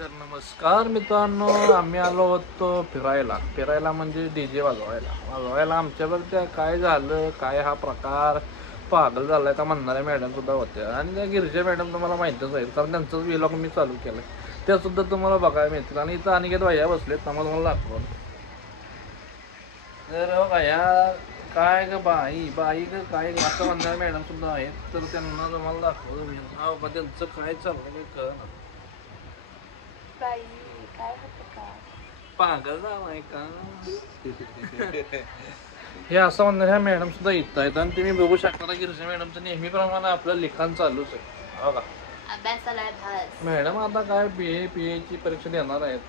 तर नमस्कार मित्रांनो, आम्ही आलो होतो फिरायला म्हणजे डीजे वाजवायला आमच्यावर त्या काय झालं, काय हा प्रकार पागल झालाय का म्हणणाऱ्या मॅडम सुद्धा होत्या. आणि त्या गिरिजा मॅडम तुम्हाला माहितच आहे, कारण त्यांचंच व्लॉग मी चालू केलं, त्या सुद्धा तुम्हाला बघायला मिळतील. आणि इथं अनिकेत भैया बसलेत, तुम्हाला दाखवून तर बघा ह्या काय ग बाई ग काय असं म्हणणारे मॅडम सुद्धा आहेत. तर त्यांना तुम्हाला दाखवतो मी हा बाबा त्यांचं काय चाललंय कळ ना. काय होतं का? पागल झालाय का हे असं म्हणणार ह्या मॅडम सुद्धा येत आहेत. आणि तुम्ही बघू शकता गिरिजा मॅडमचं नेहमीप्रमाणे आपलं लिखाण चालूच आहे. हो का अभ्यासाला भास. मॅडम आता काय BA ची परीक्षा देणार आहेत,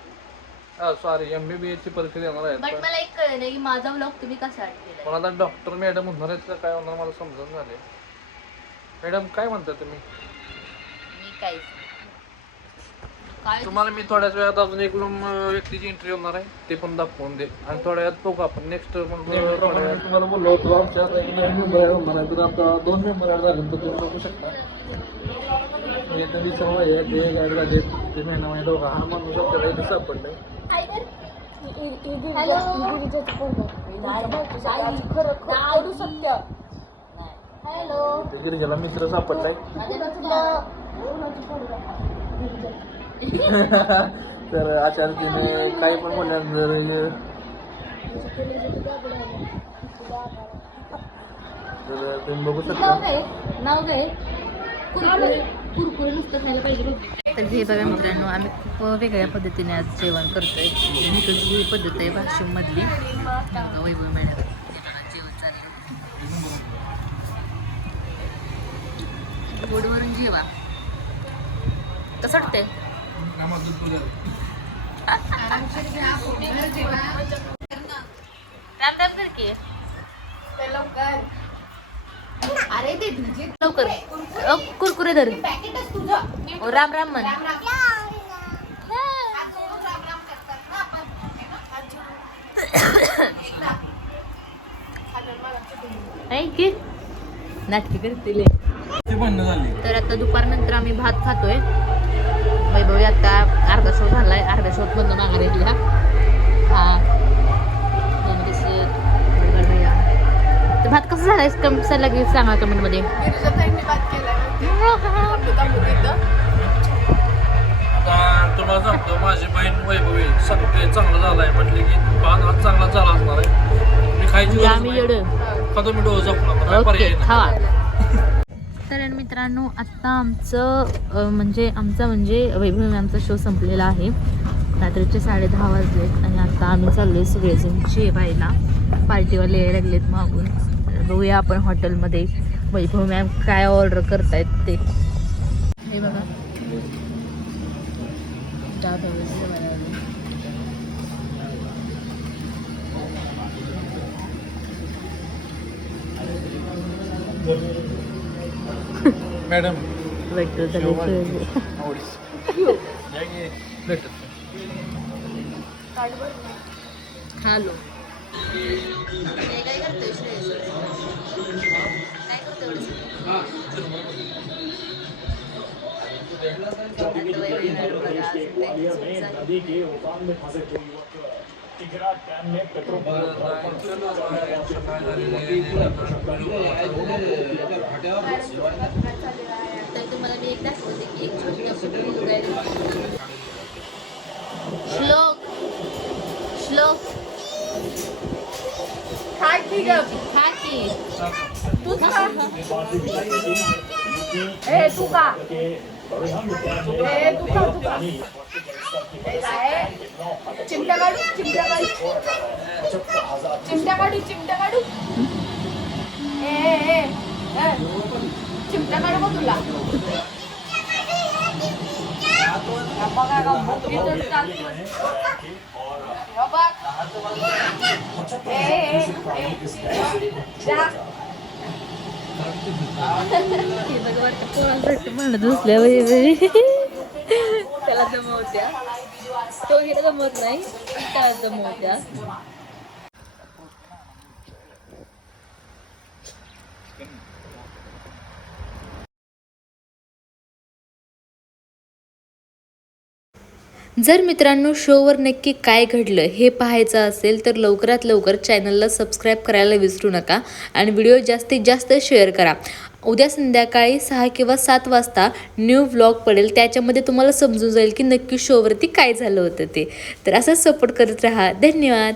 सॉरी MBBS ची परीक्षा देणार आहेत. बट मला एक कळलं नाही की माझा व्लॉग तुम्ही कसा केलाय. पण आता डॉक्टर मॅडम होणार आहेत का काय होणार मला समजून झाले. मॅडम काय म्हणता तुम्ही? मी काहीच काय तुम्हाला मी थोड्याच वेळात अजून एक व्यक्तीची इंटरव्ह्यू होणार आहे, ते पण दाखवून दे. आणि थोड्या वेळात बघू आपण नेक्स्ट. तुम्हाला बोललो होतो आमच्यात एक नवीन मेंबर ॲड होणार आहे, तर आता 2 मेंबर ॲड झाले, तर तुम्ही बघू शकता. मी सर्व आहे ते ॲड झाले, ते महिना महिना बघा हा माणूस आपल्याला इथे सापडलाय. गिरिजाला मित्र सापडलाय. तर आचार्यजीने काही पण बोलल्यानंतर तर तुम्ही बघू शकता. नाव काय कुरकुरे नुसतं खायला पाहिजे. तर हे बघा मित्रांनो, आम्ही खूप वेगळ्या पद्धतीने आज जेवण करतोय. ही पद्धत आहे वाशिममधली. वैभव मॅडम जेवण चाललं, गोडवरून जेवा. कसं वाटतंय? अरे ते लवकर कुरकुरे धर. राम राम म्हण. नाटकी करतील. तर आता दुपारनंतर आम्ही भात खातोय. वैभवी आता अर्धा शो झालाय, अर्ध्या शोत बंद माघार घेतला. हा तर भात कसं झालाय कम लगेच सांगा कमेंट मध्ये. तुम्हाला सांगतो माझी बहीण वैभवी सगळे चांगलं झालाय म्हटले की भात आज चांगला झाला असणार आहे. मी खायची आम्ही खातो मी डोस खावा. तर मित्रांनो, आता आमचा वैभव मॅमचा शो संपलेला आहे. रात्रीचे 10:30 वाजलेत आणि आता आम्ही चाललोय सगळेजण जेवायला. पार्टीवाले यायला लागलेत मागून. बघूया आपण हॉटेलमध्ये वैभव मॅम काय ऑर्डर करतायत ते. हे बघा मॅडम हॅलो. नदी के उफान में फंसे 2 युवक तिगरा डैम में पेट्रोल तर तुम्हाला मी एक दाखवते की एक छोटा श्लोक खा की तू खा. तू का चिमटा काढू चिमटा काढू चिमटा काढू मग तुला. म्हणत बसल्या वेळी त्याला जमवत्या, तो हिला जमत नाही, त्याला जमवत्या. जर मित्रांनो शोवर नक्की काय घडलं हे पाहायचं असेल तर लवकरात लवकर चॅनलला सबस्क्राईब करायला विसरू नका आणि व्हिडिओ जास्तीत जास्त शेअर करा. उद्या संध्याकाळी 6 किंवा 7 वाजता न्यू व्लॉग पडेल, त्याच्यामध्ये तुम्हाला समजून जाईल की नक्की शोवरती काय झालं होतं ते. तर असंच सपोर्ट करत राहा. धन्यवाद.